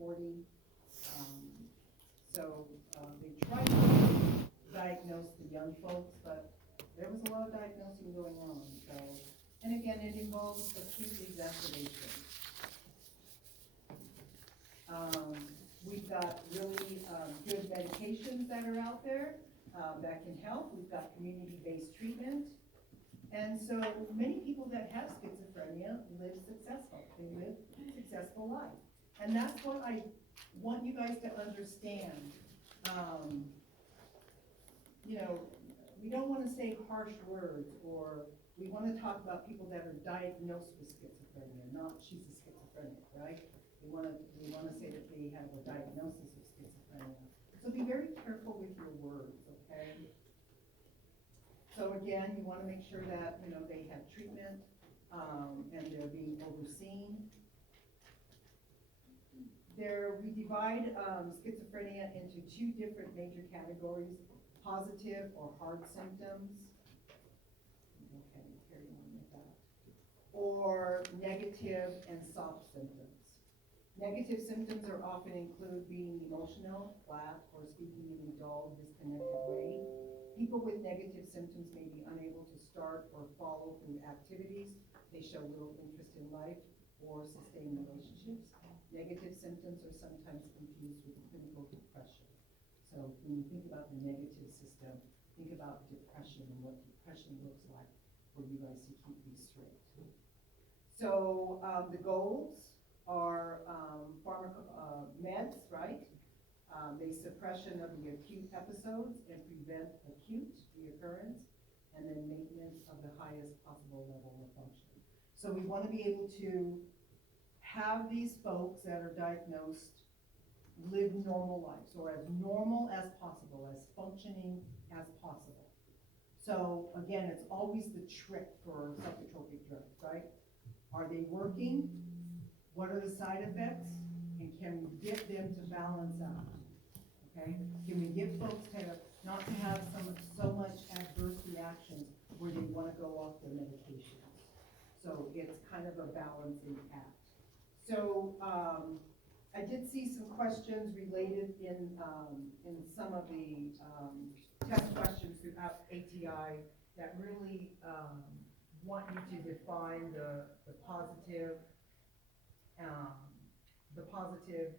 40. They tried to diagnose the young folks, but there was a lot of diagnosing going on. So, and again, it involves acute exacerbation. We've got really good medications that are out there that can help. We've got community-based treatment. And so many people that have schizophrenia live successful. They live a successful life. And that's what I want you guys to understand. We don't want to say harsh words, or we want to talk about people that are diagnosed with schizophrenia, not she's a schizophrenic, right? We want to say that they have a diagnosis of schizophrenia. So be very careful with your words, okay? So again, you want to make sure that, they have treatment, and they're being overseen. We divide schizophrenia into two different major categories, positive or hard symptoms. Okay, carry on with that. Or negative and soft symptoms. Negative symptoms are often include being emotional, flat, or speaking in a dull, disconnected way. People with negative symptoms may be unable to start or follow through activities. They show little interest in life or sustain relationships. Negative symptoms are sometimes confused with clinical depression. So when you think about the negative system, think about depression and what depression looks like for you guys to keep these straight. So the goals are meds, right? They suppression of the acute episodes and prevent acute reoccurrence, and then maintenance of the highest possible level of function. So we want to be able to have these folks that are diagnosed live normal lives, or as normal as possible, as functioning as possible. So again, it's always the trick for psychotropic drugs, right? Are they working? What are the side effects? And can we get them to balance out? Okay? Can we get folks to not to have so much adverse reactions where they want to go off their medications? So it's kind of a balancing act. So I did see some questions related in some of the test questions throughout ATI that really want you to define the positive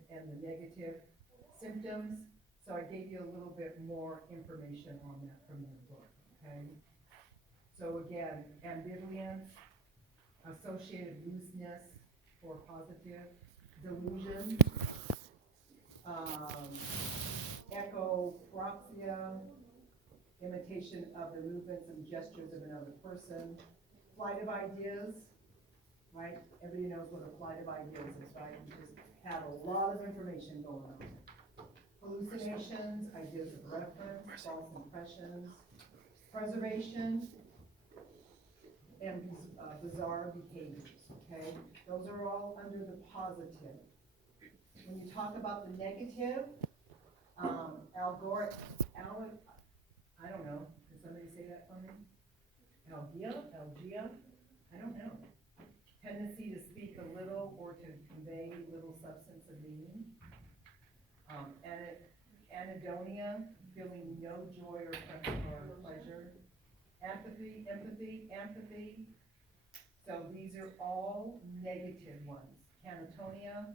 and the negative symptoms. So I gave you a little bit more information on that from your book, okay? So again, ambivalence, associated looseness for positive, delusion, echopraxia, imitation of the movements and gestures of another person, flight of ideas, right? Everybody knows what a flight of ideas is, right? You just have a lot of information going on. Hallucinations, ideas of reference, false impressions, preservation, and bizarre behaviors, okay? Those are all under the positive. When you talk about the negative, I don't know, can somebody say that for me? Algia, I don't know. Tendency to speak a little or to convey little substance of meaning. Anhedonia, feeling no joy or pleasure. Empathy. So these are all negative ones. Canatonia,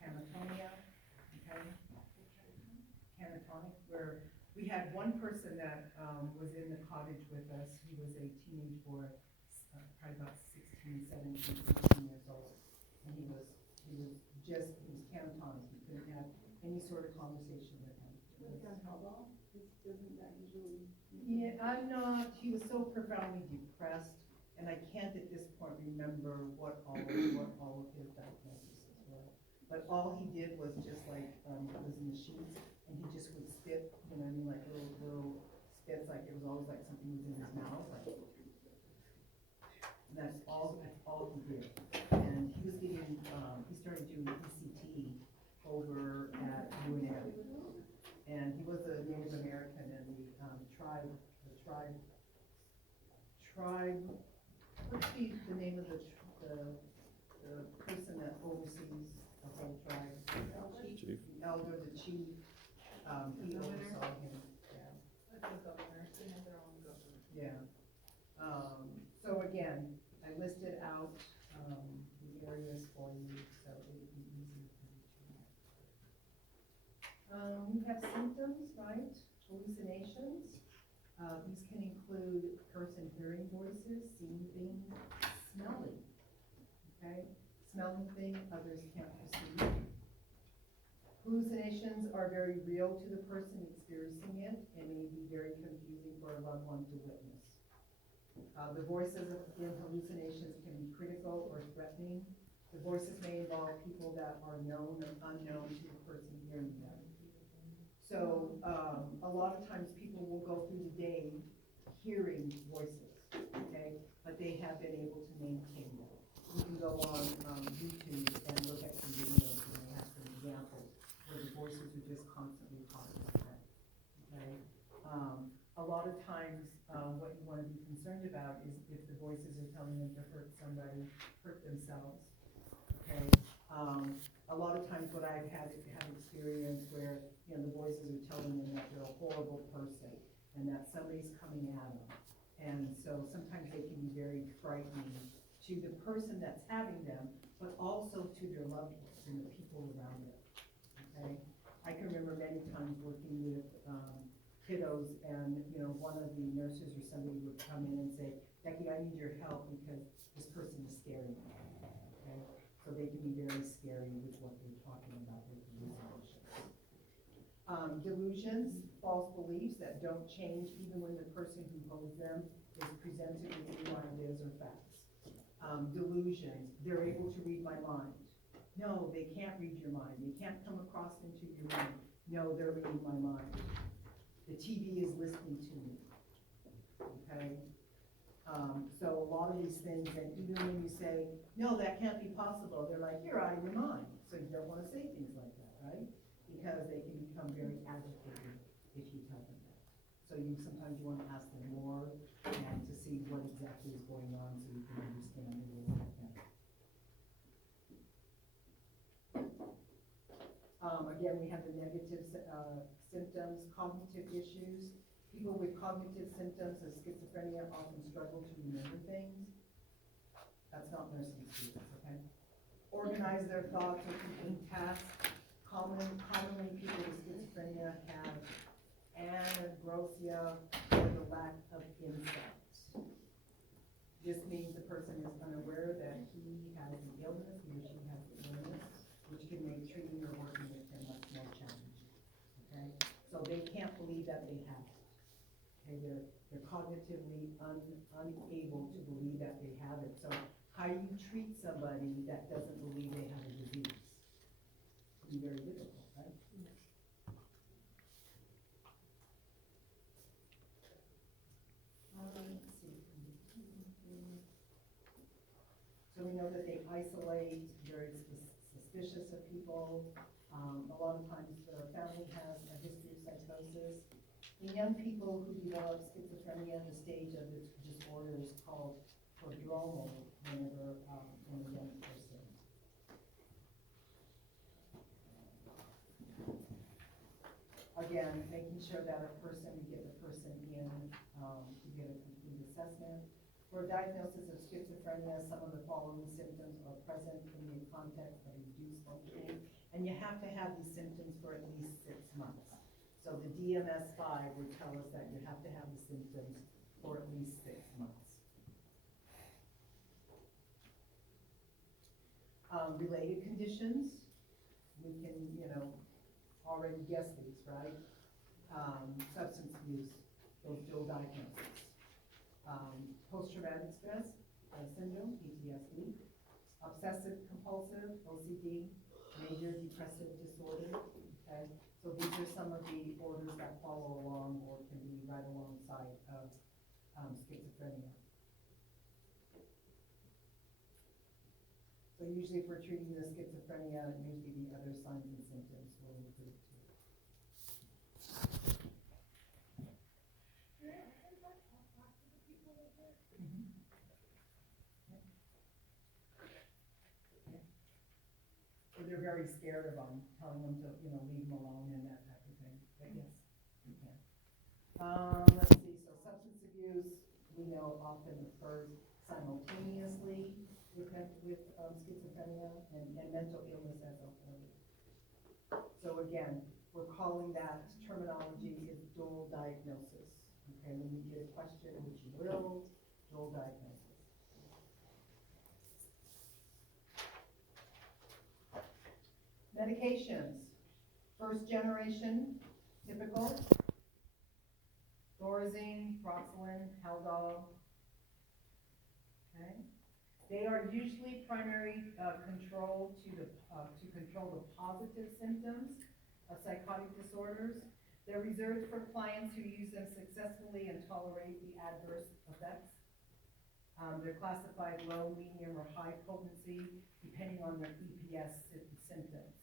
okay? Canatonic, where we had one person that was in the cottage with us. He was a teenage boy, probably about 16, 17, 18 years old. And he was catatonic. He couldn't have any sort of conversation with him. Doesn't that usually? Yeah, he was so profoundly depressed, and I can't at this point remember what all of his diagnoses were. But all he did was just like, it was in the sheets, and he just would spit, like little spits, like it was always like something was in his mouth, like. And that's all he did. And he was getting, he started doing ECT over at UNM. And he was a Native American, and the tribe, what's the name of the person that oversees the whole tribe? chief. No, they're the chief, he The governor? oversaw him, yeah. That's the governor, they have their own governor. Yeah. So again, I listed out, the areas for you, so it would be easy for you to. We have symptoms, right? Hallucinations. These can include a person hearing voices, seeing things, smelling. Okay? Smelling things others can't perceive. Hallucinations are very real to the person experiencing it and may be very confusing for a loved one to witness. The voices in hallucinations can be critical or threatening. The voices may involve people that are known or unknown to the person hearing them. So, a lot of times people will go through the day hearing voices, okay? But they have been able to maintain them. You can go on, YouTube and look at some videos and they have some examples where the voices are just constantly talking, okay? A lot of times, what you wanna be concerned about is if the voices are telling them to hurt somebody, hurt themselves, okay? A lot of times what I've had experience where, you know, the voices are telling them that they're a horrible person and that somebody's coming at them. And so sometimes they can be very frightening to the person that's having them, but also to their loved ones and the people around them, okay? I can remember many times working with, kiddos and, you know, one of the nurses or somebody would come in and say, Becky, I need your help because this person is scaring me, okay? So they can be very scary with what they're talking about with hallucinations. Delusions, false beliefs that don't change even when the person who holds them is presented with new ideas or facts. Delusions, they're able to read my mind. No, they can't read your mind. They can't come across into your mind. No, they're reading my mind. The TV is listening to me, okay? So a lot of these things, and even when you say, no, that can't be possible, they're like, you're out of your mind. So you don't wanna say things like that, right? Because they can become very agitated if you tell them that. So sometimes you wanna ask them more and to see what exactly is going on so you can understand it a little bit better. Again, we have the negative symptoms, cognitive issues. People with cognitive symptoms of schizophrenia often struggle to remember things. That's not nursing students, okay? Organize their thoughts or complete tasks. Commonly people with schizophrenia have anagrosia or the lack of insight. This means the person is unaware that he has an illness, he or she has an illness, which can make treating or working with him much more challenging, okay? So they can't believe that they have it, okay? They're cognitively unable to believe that they have it. So how do you treat somebody that doesn't believe they have a disease? It can be very difficult, right? Let's see. So we know that they isolate, very suspicious of people. A lot of times the family has a history of psychosis. In young people who develop schizophrenia, the stage of this disorder is called prodromal whenever in a young person. Again, making sure that we get the person in to get a complete assessment. For diagnosis of schizophrenia, some of the following symptoms are present in the context of reduced functioning, and you have to have these symptoms for at least 6 months. So the DMS-5 would tell us that you have to have the symptoms for at least 6 months. Related conditions, we can, you know, already guess these, right? Substance abuse, those dual diagnoses. Post-traumatic stress syndrome, PTSD. Obsessive compulsive, OCD. Major depressive disorder, okay? So these are some of the orders that follow along or can be right alongside of schizophrenia. So usually if we're treating the schizophrenia, usually the other signs and symptoms will improve too. So they're very scared of them, telling them to, you know, leave them alone and that type of thing, but yes, you can. Let's see, so substance abuse, we know often occurs simultaneously with schizophrenia and mental illness as a whole. So again, we're calling that terminology is dual diagnosis. Okay, when you get a question, which you will, dual diagnosis. Medications, first generation, typical, Thorazine, Proxolin, Haldol. Okay, they are usually primary control to control the positive symptoms of psychotic disorders. They're reserved for clients who use them successfully and tolerate the adverse effects. They're classified low, medium, or high potency depending on their EPS symptoms.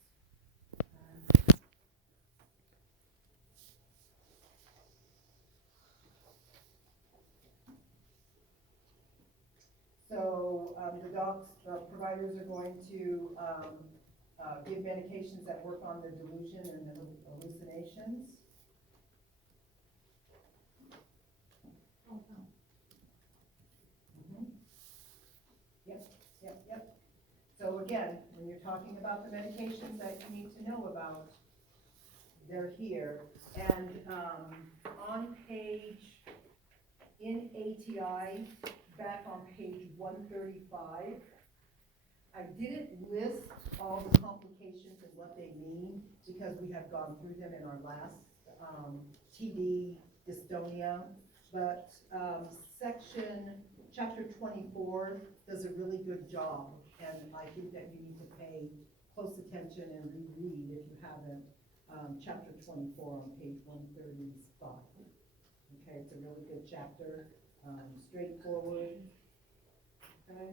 So the providers are going to give medications that work on the delusion and the hallucinations. Yep. So again, when you're talking about the medications that you need to know about, they're here. And on page, in ATI, back on page 135, I didn't list all the complications and what they mean because we have gone through them in our last TD dystonia, but chapter 24 does a really good job, and I think that you need to pay close attention and reread if you haven't, chapter 24 on page 135. Okay, it's a really good chapter, straightforward. Okay,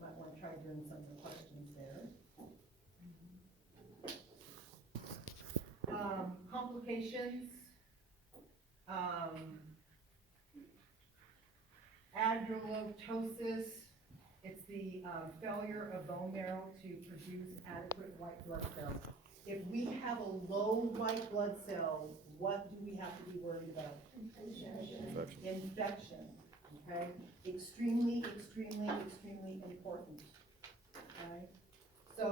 might want to try doing some of the questions there. Complications, adrenolitosis, it's the failure of bone marrow to produce adequate white blood cells. If we have a low white blood cell, what do we have to be worried about? Infection. Okay? Extremely important. Okay? So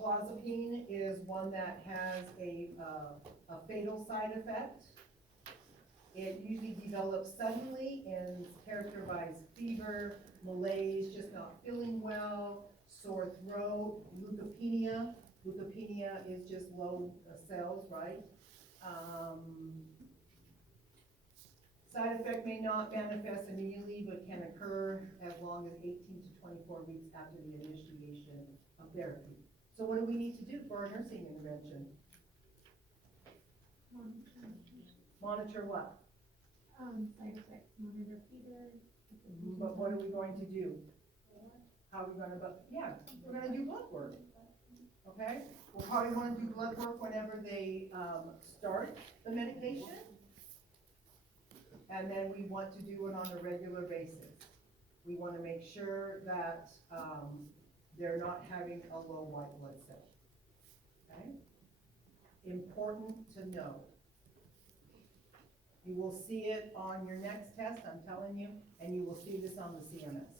clozapine is one that has a fatal side effect. It usually develops suddenly and is characterized fever, malaise, just not feeling well, sore throat, leukopenia. Leukopenia is just low cells, right? Side effect may not manifest immediately, but can occur as long as 18 to 24 weeks after the initiation of therapy. So what do we need to do for our nursing intervention? Monitor what? Side effects, monitor fever. But what are we going to do? How are we going to, we're going to do blood work. Okay? We'll probably want to do blood work whenever they start the medication. And then we want to do it on a regular basis. We want to make sure that they're not having a low white blood cell. Okay? Important to know. You will see it on your next test, I'm telling you, and you will see this on the CMS.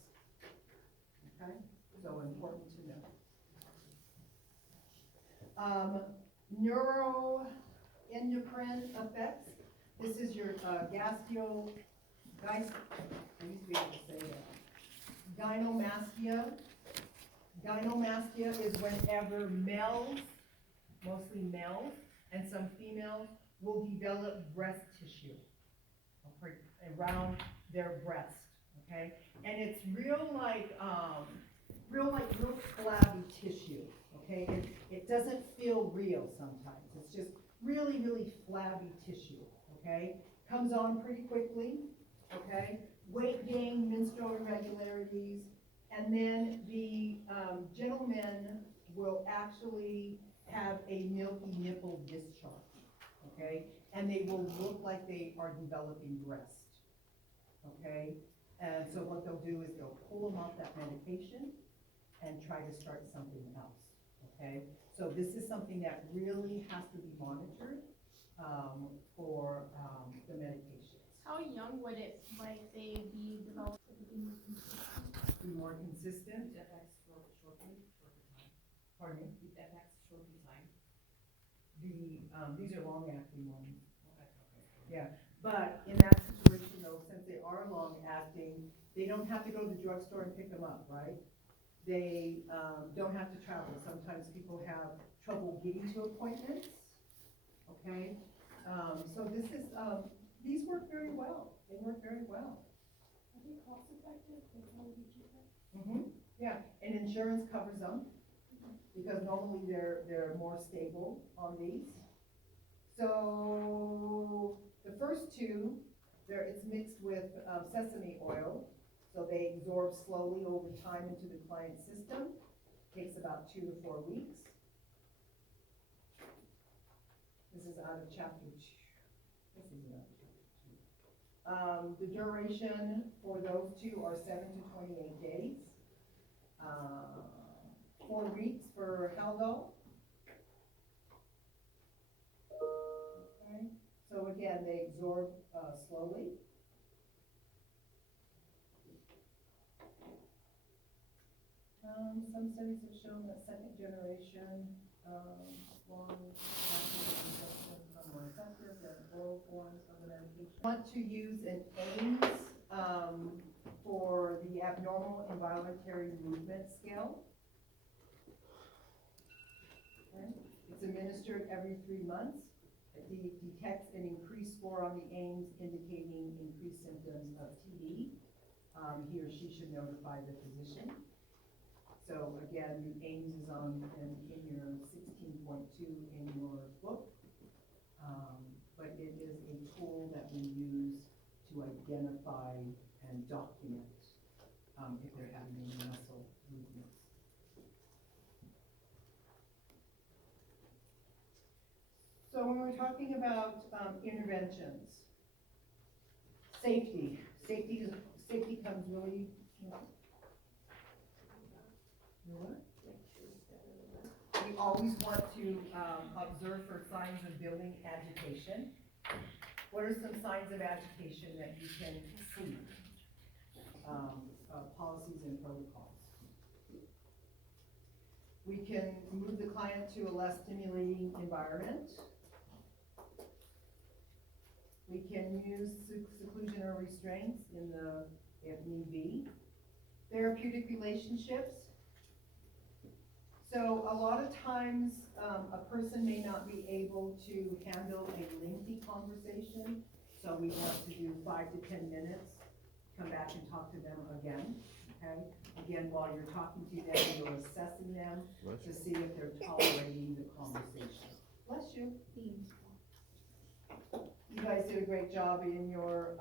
Okay? So important to know. Neuroendocrine effects. This is your gynomastia. Gynomastia is whenever males, mostly males, and some females will develop breast tissue around their breast, okay? And it's real flabby tissue, okay? It doesn't feel real sometimes. It's just really flabby tissue, okay? Comes on pretty quickly, okay? Weight gain, menstrual irregularities, and then the gentlemen will actually have a milky nipple discharge, okay? And they will look like they are developing breast, okay? And so what they'll do is they'll pull them off that medication and try to start something else. okay? So this is something that really has to be monitored, for, the medications. How young would it, like, say, be developed to be more consistent? Be more consistent, That acts shorter time. pardon me, That acts shorter time. these are long-acting ones. Okay. Yeah, but in that situation though, since they are long-acting, they don't have to go to the drugstore and pick them up, right? They, don't have to travel. Sometimes people have trouble getting to appointments, okay? So this is, these work very well. They work very well. Are they cost effective? They probably be cheaper. Yeah, and insurance covers them, because normally they're more stable on these. So, the first two, it's mixed with sesame oil, so they absorb slowly over time into the client's system. Takes about 2 to 4 weeks. This is out of chapter 2. This is out of chapter 2. The duration for those two are 7 to 28 days. 4 weeks for Haldol. Okay, so again, they absorb slowly. Some studies have shown that second generation, long-acting injections are more effective than oral forms of the medication. Want to use an AIMS, for the abnormal involuntary movement scale. Okay. It's administered every 3 months. It detects an increased score on the AIMS indicating increased symptoms of TB. He or she should notify the physician. So again, the AIMS is in your 16.2 in your book. But it is a tool that we use to identify and document if they're having any muscle movements. So when we're talking about interventions, safety comes really, we always want to observe for signs of building agitation. What are some signs of agitation that you can see? Policies and protocols. We can move the client to a less stimulating environment. We can use seclusion or restraints if need be. Therapeutic relationships. So a lot of times, a person may not be able to handle a lengthy conversation, so we want to do 5 to 10 minutes, come back and talk to them again, okay? Again, while you're talking to them, you're assessing them to see if they're tolerating the conversation. Bless you. You guys did a great job in your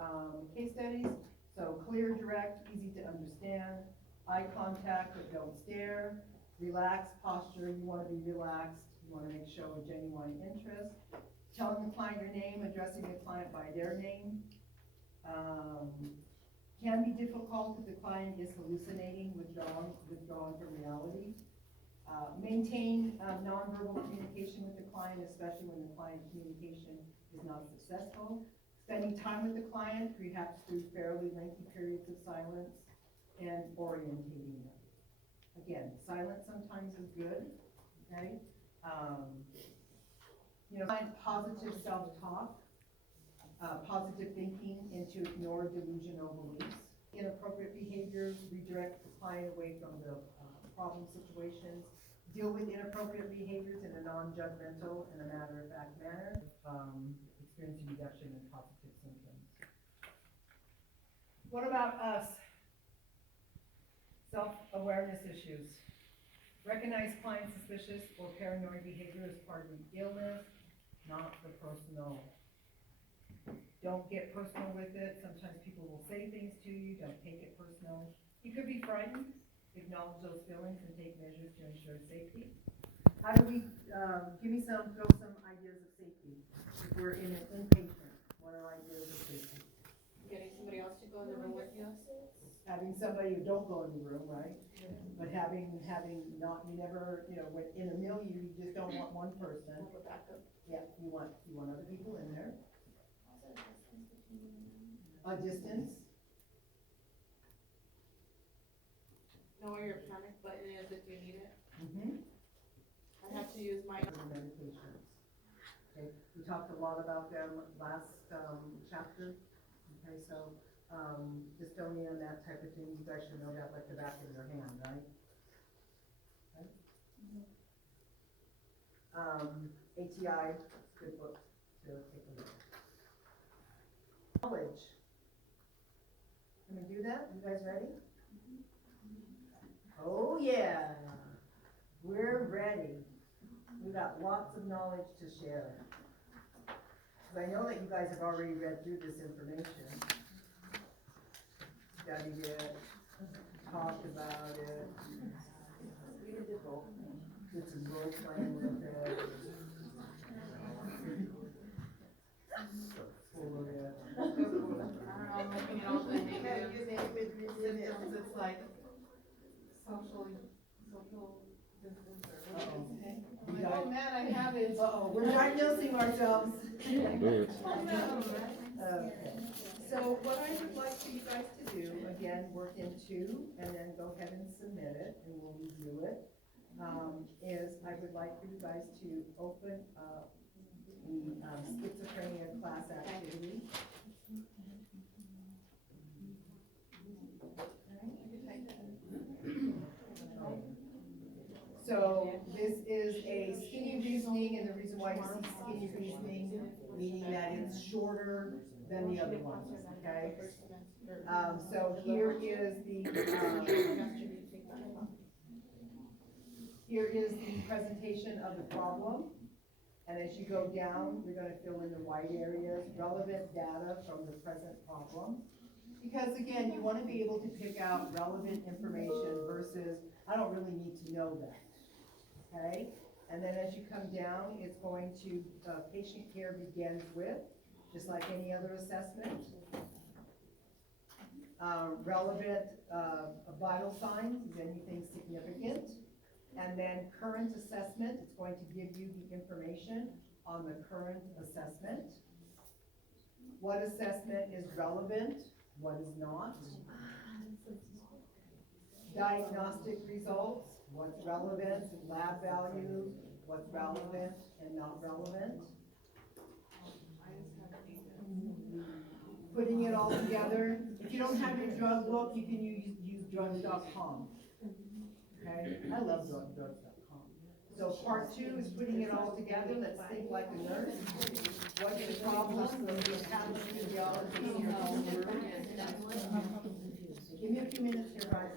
case studies. So clear, direct, easy to understand, eye contact but don't stare, relaxed posture, you want to be relaxed, you want to show a genuine interest, telling the client your name, addressing the client by their name. Can be difficult if the client is hallucinating, withdrawn from reality. Maintain nonverbal communication with the client, especially when the client communication is not successful. Spending time with the client, perhaps through fairly lengthy periods of silence, and orientating them. Again, silence sometimes is good, okay? Find positive self-talk, positive thinking, and to ignore delusional beliefs. Inappropriate behaviors, redirect the client away from the problem situations. Deal with inappropriate behaviors in a non-judgmental and a matter-of-fact manner. Experiencing reduction in positive symptoms. What about us? Self-awareness issues. Recognize client suspicious or paranoid behavior as part of the illness, not the personal. Don't get personal with it. Sometimes people will say things to you, don't take it personal. You could be frightened. Acknowledge those feelings and take measures to ensure safety. How do we, throw some ideas of safety. If we're in an inpatient, what are ideas of safety? Getting somebody else to go in the room with you. having somebody who don't go in the room, right? But having not, you never, when in a milieu, you just don't want one person. Have a backup. Yeah, you want other people in there. Also, distance between you and them. A distance, Know where your panic button is if you need it. mm-hmm. I have to use my. Medications. Okay, we talked a lot about them last, chapter. Okay, so, dystonia and that type of thing, you guys should know that like the back of your hand, right? Okay. ATI, good book to take a look. Knowledge. Can we do that? You guys ready? Oh, yeah. We're ready. We got lots of knowledge to share. Cause I know that you guys have already read through this information. Studied it, talked about it. We did both. Did some role playing with it. Full of it. I don't know, I'm looking at all the negative symptoms, it's like social distance or Uh-oh. I'm We like, got- oh man, I have it. Uh-oh, we're diagnosing ourselves. Oh no. Okay, so what I would like for you guys to do, again, work in two, and then go ahead and submit it, and we'll review it, is I would like for you guys to open up the schizophrenia class activity. So this is a skinny reasoning, and the reason why you see skinny reasoning, meaning that it's shorter than the other ones, okay? So here is the presentation of the problem. And as you go down, you're gonna fill in the white areas, relevant data from the present problem. Because again, you wanna be able to pick out relevant information versus, I don't really need to know that, okay? And then as you come down, it's going to, patient care begins with, just like any other assessment. Relevant, vital signs, is anything significant? And then current assessment, it's going to give you the information on the current assessment. What assessment is relevant, what is not? Diagnostic results, what's relevant, lab values, what's relevant and not relevant. Putting it all together. If you don't have your drug book, you can use drugs.com. Okay, I love drugs.com. So part 2 is putting it all together. Let's think like a nurse. What's the problem? Your pathophysiology in your own words. Give me a few minutes here, guys.